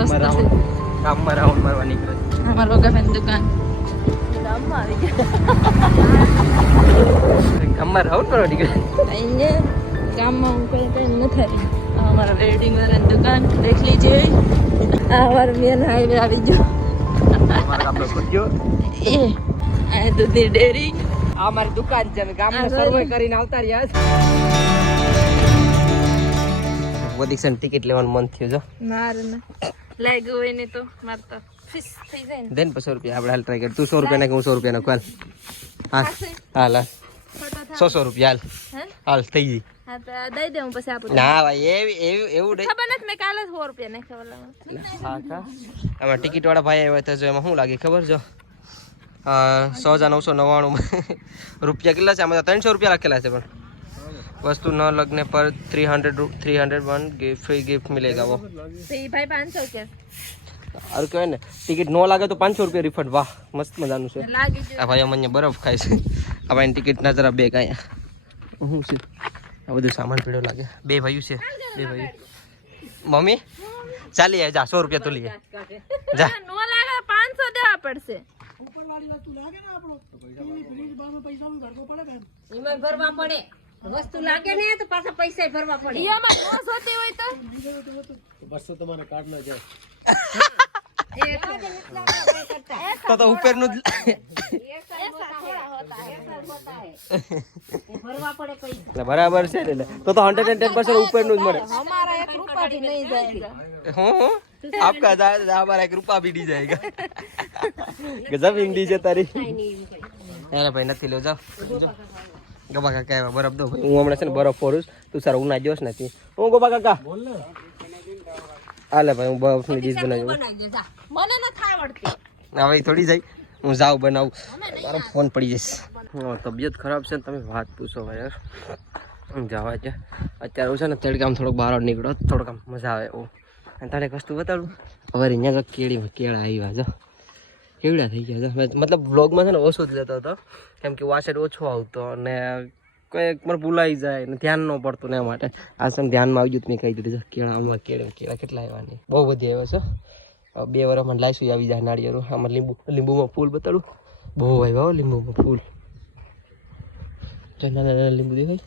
રસ્તો છે ગામમાં રાઉન્ડ મારવા નીકળે અમારા વગાફાની દુકાન ગામમાં આવી ગયા ગામમાં રાઉન્ડ મારવા નીકળે અહીંયા ગામમાં હું કઈ કઈ નથી આવી हमारा वेडिंग वाला दुकान देख लीजिए हमारा मेन हाईवे आ गया અમારા ગામનો ખુદ્યો ए आ दूधी डेयरी આ મારી દુકાન છે અમે ગામનો સર્વે કરીને આવતા રહ્યા વદિકસન ટિકિટ લેવાનું મન થયું જો મારના લાગ્યું હોય ને તો માર તો ફિશ થઈ જાય ને દેન 100 રૂપિયા આપણે હાલ ટ્રાય કર તું 100 રૂપિયા નાખ હું 100 રૂપિયા નાખ હાલ હાલ હાલ 100 રૂપિયા હાલ હાલ થઈ ગઈ હા તો દઈ દે હું પછી આપું ના ભાઈ એવું નહીં ખબર નથી મેં કાલે 100 રૂપિયા નાખ્યા ઓલામાં હા કા આમાં ટિકિટ વાળા ભાઈ આવ્યા તો જો એમાં શું લાગે ખબર જો 100,999 રૂપિયા કેટલા છે આમાં 300 રૂપિયા લખેલા છે પણ वस्तु न लगने पर 301 फ्री गिफ्ट मिलेगा वो तो ये भाई 500 के और क्या है ना टिकट नो लागे तो 500 रुपया रिफंड वाह मस्त मजाનું છે લાગી આ ભાઈ અમને બરફ ખાય છે આ ભાઈ ટિકિટ ના જરા બેગ આયા હું છે આ બધું સામાન પીડો લાગે બે ભાઈઓ છે બે ભાઈઓ મમ્મી ચાલી જા 100 રૂપિયા તો લીએ જા નો લાગે 500 દેવા પડશે ઉપર વાળી વસ્તુ લાગે ને આપણો ટીવી ફ્રીજ બામાં પૈસા બી ભરવો પડે ને એમાં ભરવા પડે વસ્તુ લાગે ને તો પાછા પૈસા ભરવા પડે ઈયામાં નો જોતી હોય તો બસો તમારે કાર્ડ ના જાય તો ઉપર નું ભરવા પડે પૈસા બરાબર છે એટલે તો 110% ઉપર નું જ મળે हमारा 1 रुपया भी नहीं जाएगा હું आपका हमारा 1 रुपया भी नहीं जाएगा गजब इंग्लिश है तारी અરે ભાઈ નથી લો જાઓ ગોબા કાકા એવા બરફ દો ભાઈ હું હમણાં છે ને બરફ ફોરું તું સારું ઉના જોશ નથી હું ગોબા કાકા બોલ ને હાલે ભાઈ હું બરફની ડીશ બનાવી મને ન આવડતી હવે થોડી જાય હું જાઉં બનાવું મારો ફોન પડી જશે તબિયત ખરાબ છે ને તમે વાત પૂછો ભાઈ યાર જવા છે અત્યારે છે ને તડકામ થોડોક બહાર નીકળો થોડોક આમ મજા આવે એવું અને તારે એક વસ્તુ બતાડું હવે અહીંયા કેળા આવ્યા જો કેવડા થઈ ગયા છે મતલબ વ્લોગમાં છે ને ઓછો જ લેતો હતો કેમ કે વાસેટ ઓછો આવતો અને કંઈક મને ભૂલાઈ જાય ને ધ્યાન ન પડતું ને એ માટે આ છે ધ્યાનમાં આવી ગયું મેં કહી દીધું કેળામાં કેળા કેટલા આવ્યા નહીં બહુ બધી આવ્યો છે 2 વર્ષમાં લાઈસું આવી જાય નાળિયેરું આમાં લીંબુમાં ફૂલ બતાડું બહુ આવ્યા લીંબુમાં ફૂલ નાના લીંબુ દેખાય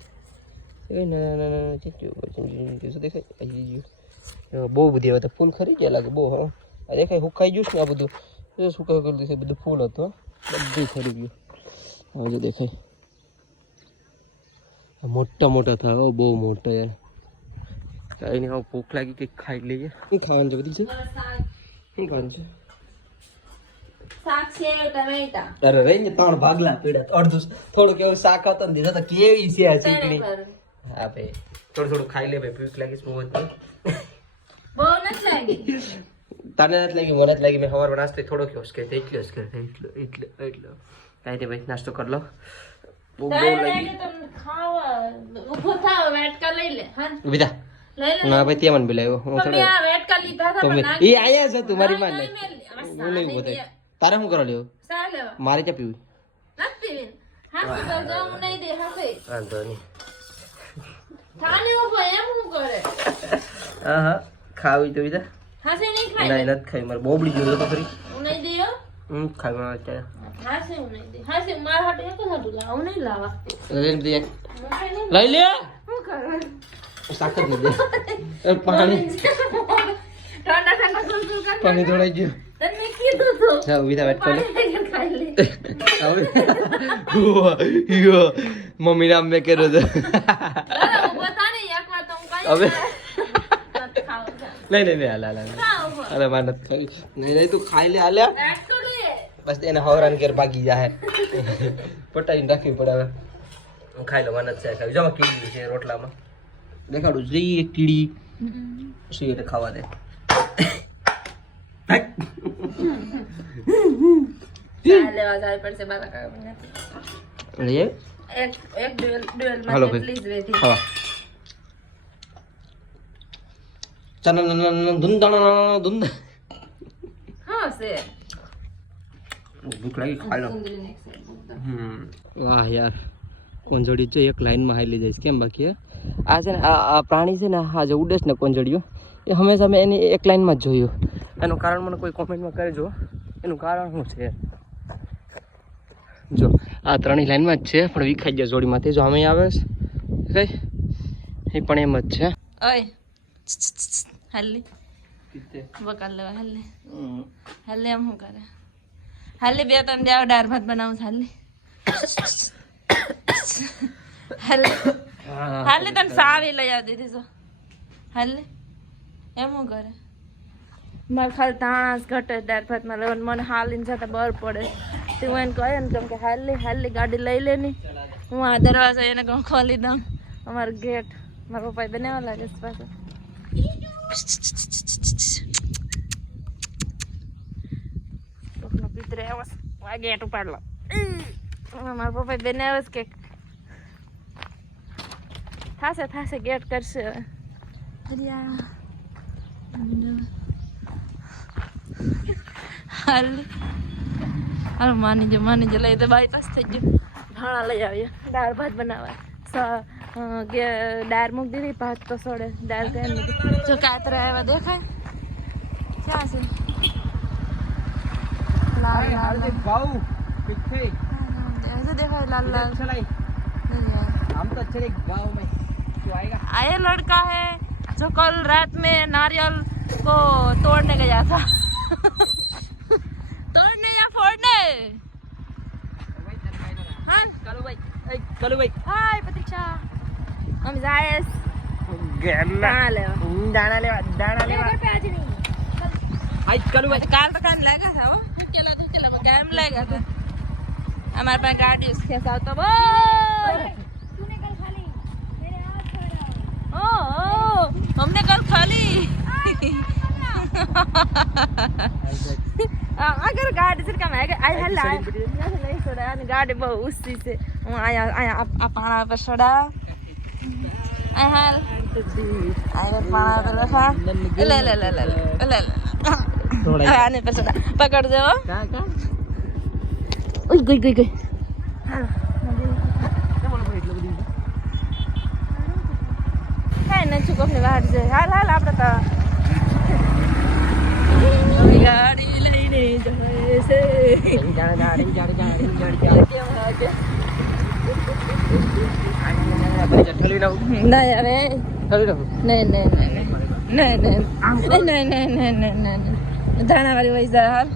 દેખાય બહુ બધી આવે તો ફૂલ ખરી ગયા લાગે બહુ હા દેખાય સુકાઈ ગયું ને આ બધું સુકાઈ ગયું છે બધું ફૂલ હતું બધું ખરી ગયું હવે જો દેખાય મોટા મોટા થાય બહુ મોટા યાર કઈ નહીં હવે ભૂખ લાગી કંઈક ખાઈ લઈએ શું ખાવાનું છે બધી છે શું ખાવાનું છે શાક છે ટમેટા અરે રહી ને 3 ભાગલા પીડા અડધું થોડુંક એવું શાક હતો ને તો કેવી છે આ ચીકણી હા ભાઈ થોડું ખાઈ લે ભાઈ ભૂખ લાગી બહુ જ બહુ નથી લાગી તને નથી લાગી મને જ લાગી મેં સવારમાં નાસ્તો થોડોક એટલો કાંઈ ભાઈ નાસ્તો કરી લો બહુ લાગી ખાવા ઉભો થાવ વેટકા લઈ લે હા વિદા લઈ લે ના ભાઈ તે મને બોલાવ્યો હું તમે આ વેટકા લીધા હતા તમે પણ એ આયા છે તું મારી માં નહીં હું નહીં બોલાય તારે શું કરો લેવું સા લેવા મારે ક્યાં પીવું નથી પીવીન હા તો જાઉં નહીં દે હા વાંધો નહીં થાને ઉભો એમ હું કરે હા ખાવી તો વિદા હાસે નહીં ખાય નહીં નથી ખાઈ મારે બોબડી ગયો તો ખરી હું નહીં દેયો ખાઈ માં અત્યારે હાસે હું નહીં દે હાસે માર હાટે એક હાટુ લાવ નહીં લાવા લઈ લે હું કરે સાકર દે પાણી ઠંડા ઠંડા ગુલગુલ કર પાણી ધોડાઈ ગયું તને કીધું તો હા વિદા વેટ કરી ખાઈ લે યો મમ્મી નામ મેં કર્યો તો ઉભો થા ને એક વાર તો હું કાઈ હવે ખાવ નહીં અરે માર નથી ખાઈ નહીં તું ખાઈ લે હાલ્યા બસ એને હવરાન કેર ભાગી જાય પટાઈને રાખવી પડે હવે હું ખાઈ લો મને જ છે ખાવી જો કીડી છે રોટલામાં દેખાડું જઈ એક કીડી સી એટલે ખાવા દે લેવા જાય પડશે બાલા કાકા લઈએ એક ડ્યુઅલ હાલો માં ભાઈ પ્લીઝ રેડી ખાવા ધુંધ હા છે ભૂખ લાગી ખાઈ લો વાહ યાર કોંજોડી જો એક લાઈનમાં હાલી જઈશ કેમ બાકી આ છે ને આ પ્રાણી છે ને આ જે ઉડે છે ને કોંજોડીઓ એ હંમેશા મેં એની એક લાઈનમાં જ જોયું એનું કારણ મને કોઈ કોમેન્ટમાં કરજો, એનું કારણ શું છે. જો આ ત્રણેય લાઈનમાં જ છે પણ વિખાઈ ગયા જોડીમાંથી. જો અમે આવે છે કઈ એ પણ એમ જ છે. ઓય હાલી બકાલ લેવા હાલી હાલી એમ શું કરે હાલી 2-3 જાવ દાળ ભાત બનાવું હાલી હાલી હાલી તને સાવી લઈ આવી દીધી છો હાલી એમ શું કરે મારે ખાલી તાણાસ ઘટે દાળ ભાતમાં લેવાનું મને હાલીને જતા બર પડે તે હું એને કહે ને કેમ કે હાલી હાલી ગાડી લઈ લે ની હું આ દરવાજા એને કહું ખોલી દઉં અમારો ગેટ મારા પપ્પાએ બનાવવા લાગે છે પાછો પિતરે આ ગેટ ઉપાડ લો મારા પપ્પાએ બનાવે છે કે થાશે ગેટ કરશે હાલ માની જો લઈ તો બાયપાસ થઈ ગયું ભાણા લઈ આવીએ દાળ ભાત બનાવવા દાળ મૂકી દીધી ભાત તો સોડે દાળ કરી મૂકી જો કાતરા આવ્યા દેખાય ક્યાં છે લાલ લાલ देखाए लाल लाल हम तो अच्छे गाँव में तू आएगा आया लड़का है जो कल रात में नारियल को तोड़ने गया था तोड़ने या फोड़ने हाँ कलू भाई हाय प्रतीक्षा हम जायस दाना लेवा घर पे आज नहीं आई कलू भाई काल तो काम लगा था वो चला काम लगा था हमारे पास गाड़ी उसके साथ तो तूने कल खाली मेरे हाथ छोड़ा ओ हमने कल खाली अगर गाड़ी से कम है आई हल नहीं छोड़ा गाड़ी बहुत उसी से आया आप पाना पर छोड़ा आई हाल आई पाना पर रखा ले ले ले ले ले ले आने पर छोड़ा पकड़ दो Ui, gui. Kayak nak cukup ni bahar je. Hal apa tak? Gadi lain je. Jangan. Dah ya be. नहीं. दाना वाली वही जा हाल.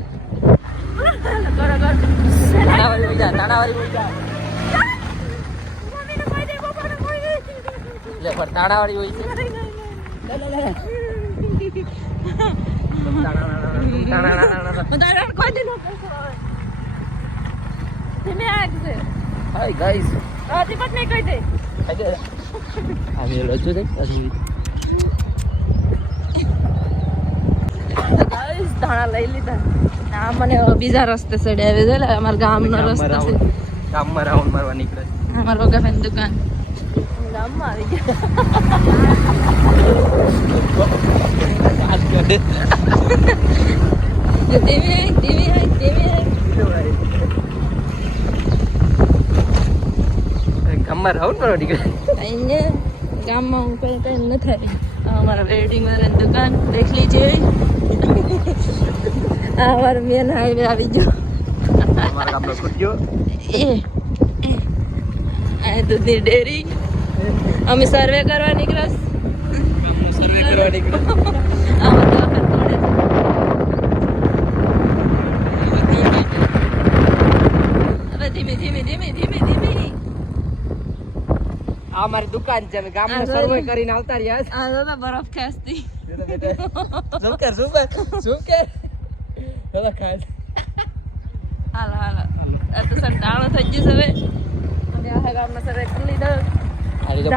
ધાણા લઈ લીધા ના મને બીજા રસ્તે ચડ્યા છે એટલે અમારા ગામનો રસ્તો છે ગામમાં રાઉન્ડ મારવા નીકળે અમારા વગાફાની દુકાન ગામમાં આવી ગયા ધીમે ગામમાં રાઉન્ડ મારવા નીકળે અહીંયા ગામમાં હું કઈ નથી આવી અમારા વેડિંગ વાળાની દુકાન દેખ લીજીએ અમારો મેન હાઈવે આવી ગયો અમારા ગામનો કુટ્યો આ દૂધની ડેરી અમે સર્વે કરવા નીકળ્યા હવે ધીમે આ મારી દુકાન છે અમે ગામનો સર્વે કરીને આવતા રહ્યા આ તો બરફ ખેંચતી શું કર દાદા ખાય હાલો આ તો સંટાળો થઈ ગયો હવે અને આ ગામમાં સર્વે કરી લીધો આજે તો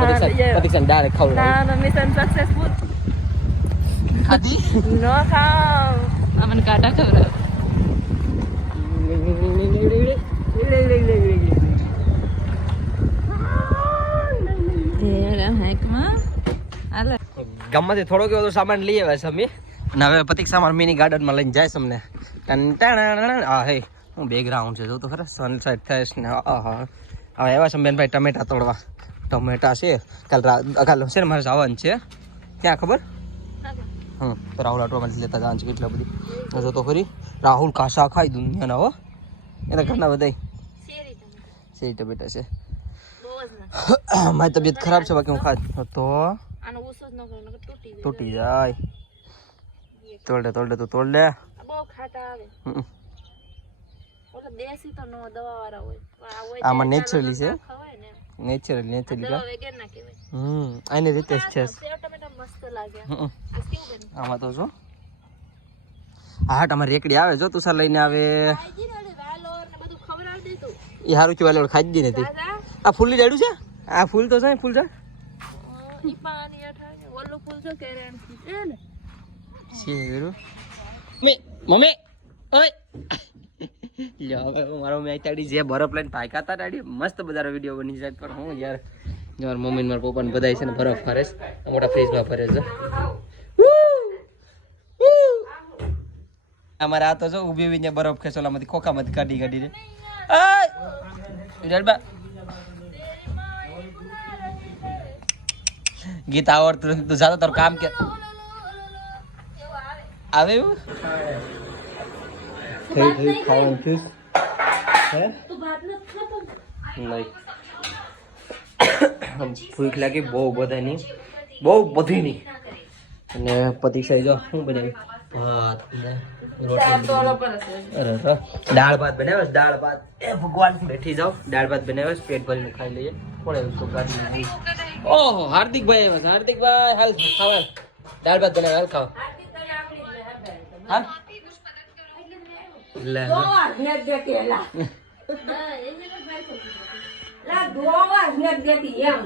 પરીક્ષા ડાયરેક્ટ ખાવ ના મિશન સક્સેસફુલ ખાધી નો ખાવ અમને કાટા ખવડાવ ગામમાંથી થોડોક એવો સામાન લઈ આવ્યા છે અમે અને હવે પ્રતીક્ષા મારા મિની ગાર્ડનમાં લઈને જાય છે અમને હા હે હું બેકગ્રાઉન્ડ છે જો તો ખરા સનસેટ થાય ને હા હવે આવ્યા છે બેનભાઈ ટમેટા તોડવા ટમેટા છે કાલ છે ને મારે જવાનું છે ત્યાં ખબર તો રાહુલ આટવામાં લેતા જવાનું છે કેટલા બધી જો તો ખરી રાહુલ કાસા ખાઈ દુનિયાના હો એના ઘરના બધા શેરી ટમેટા છે મારી તબિયત ખરાબ છે બાકી હું ખાત તો તૂટી જાય તોડ દે તો તોડ લે આમાં નેચરલી છે નેચરલી આની રીતે જ છે આમાં તો જો હાટ અમારે રેકડી આવે જો તુષાર લઈને આવે એ હારું છે વાલે ખાઈ દી નથી આ ફૂલ ની છે આ ફૂલ તો છે ફૂલ છે મમ્મી ઓય મારો મેં તાડી જે બરફ લઈને પાયકા હતા તાડી મસ્ત બધા વિડીયો બની જાય પણ હું યાર મમ્મી મારા પપ્પા ને બધા છે ને બરફ ફરે છે મોટા ફ્રીજમાં ફરે છે અમારે આ તો જો ઉભી ઉભીને બરફ ખેસોલામાંથી ખોખામાંથી કાઢીને ગીત આવડતું તું જાતો તારું કામ કે આવે એવું ખાવાનું થયું ભૂખ લાગી બહુ બધાની અને પતિ ખાઈ જાઓ શું બનાવ્યું ભાત દાળ ભાત બનાવ્યો દાળ ભાત એ ભગવાન બેઠી જાઓ દાળ ભાત બનાવ્યો પેટ ભરીને ખાઈ લઈએ કોણે ઓહો હાર્દિકભાઈ આવ્યા હાર્દિકભાઈ હાલ ખાવા દાળ ભાત બનાવ્યો હાલ ખાવા હા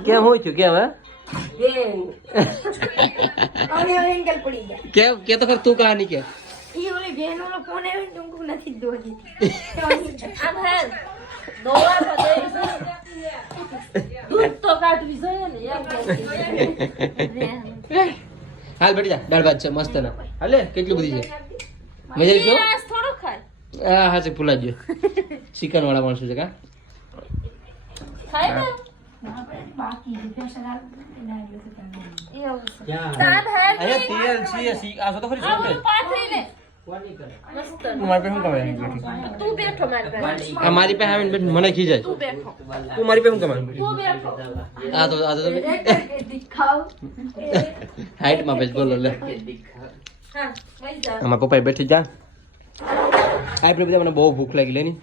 કેમ હોય છું કેમ હે કે તો તું કહાની કે હાલ બેટી જા દાળ ભાત છે મસ્ત ના હાલે કેટલી બધી છે મજા આવી હા હા છે ભૂલા ગયો ચિકન વાળા માણસો છે કા મારી પાસે આવીને મને ખીજાય તું મારી પાસે હાઈટ માં બોલો લે અમારા પપ્પા બેઠી જા આપણે બધા મને બહુ ભૂખ લાગી લેની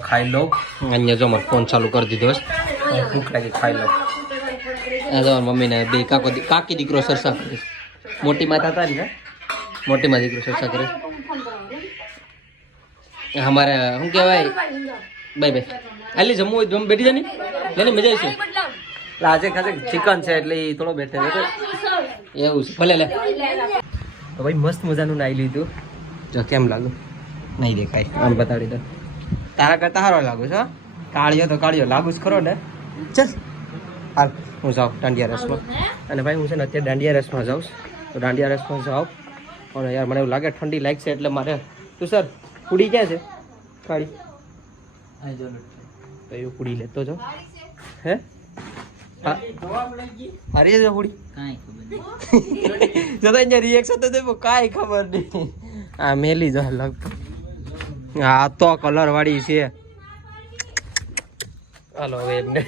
ખાઈ લો અહીંયા જો મારે ફોન ચાલુ કરી દીધો ભૂખ લાગી ખાઈ લો મમ્મીને બે કાકી દીકરો સરસા કરે મોટી માતા હતા ને મોટી માં દીકરો સરસા કરે અમારે શું કહેવાય બાય હાલી જમવું હોય જમ બેઠી જાય ને મજા આવશે આજે ખાસે ચિકન છે એટલે એ થોડો બેઠે એવું છે ભલે લે તો ભાઈ મસ્ત મજાનું નાઈ લીધું જો કેમ લાગુ નહીં દેખાય આમ બતાડી દો તારા કરતા સારો લાગુ છો કાળિયો તો કાળિયો લાગુ જ ખરો ને ચલ હાલ હું જાઉં દાંડિયા રસમાં અને ભાઈ હું છે ને અત્યારે દાંડિયા રસમાં જાઉં તો દાંડિયા રસમાં જાઉં અને યાર મને એવું લાગે ઠંડી લાગશે એટલે મારે તું સર પૂડી ક્યાં છે કાળી તો એવું પૂડી લેતો જાઉં હે અરે જો પૂડી જો તો અહીંયા રિએક્શન તો દેવો કાંઈ ખબર નહીં આ મેલી જો લગભગ આ તો કલર વાળી છે હાલો હવે એમને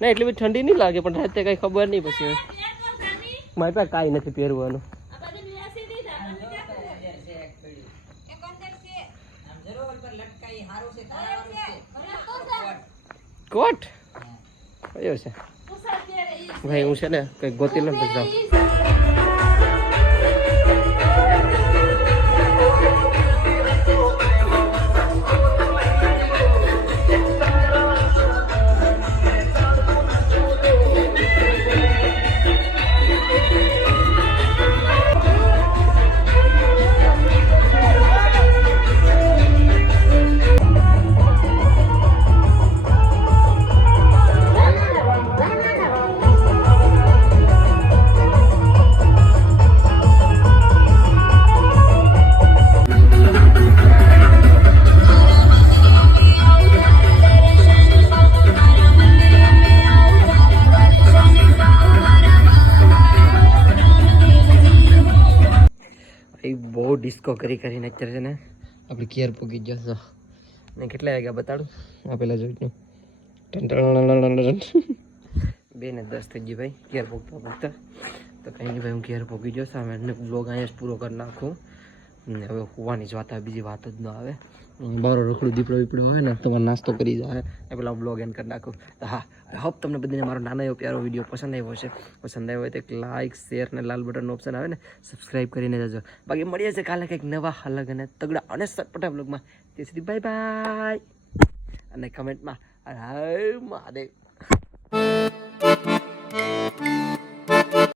ના એટલી બધી ઠંડી નહીં લાગે પણ રાતે કઈ ખબર નહીં પછી મારી પાસે કાંઈ નથી પહેરવાનું કોટ કયો છે ભાઈ હું છે ને કઈ ગોતી લઉં પછી જાઉં ડિસ્કો કરીને અત્યારે છે ને આપણે કેર પૂગી જશો ને કેટલા વાગ્યા બતાડું આ પેલા જોઈતું 2:10 થઈ ગઈ ભાઈ કેર પૂગતા તો કંઈ નહીં ભાઈ હું કેર પૂગી જશો અમે એને બ્લોગ અહીંયા જ પૂરો કરી નાખું ને હવે હોવાની જ વાત આવે બીજી વાત જ ન આવે બારો રખડું દીપડો હોય ને તમારે નાસ્તો કરી જાય એ પેલા બ્લોગ એન્ડ કરી નાખું તો હા હોપ તમને બધાને મારો નાનો એવો પ્યારો વિડીયો પસંદ આવ્યો છે પસંદ આવ્યો હોય તો એક લાઇક શેર અને લાલ બટનનો ઓપ્શન આવે ને સબસ્ક્રાઈબ કરીને જજો બાકી મળીએ છે કાલે કંઈક નવા અલગ અને તગડા અને સટપટા બ્લોગમાં ત્યાં સુધી બાય બાય અને કમેન્ટમાં હર મહાદેવ